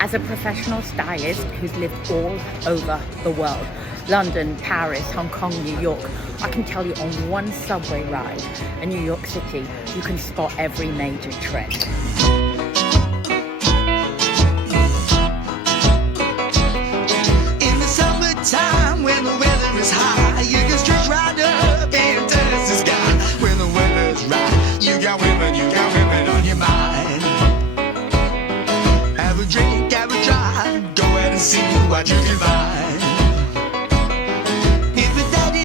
As a professional stylist who's lived all over the world, London, Paris, Hong Kong, New York, I can tell you on one subway ride in New York City, you can spot every major trend. In the summertime, when the weather is high, you can stretch right up and touch the sky. When the weather's right, you got women on your mind. Have a drink, have a drive, go ahead and see what you can find.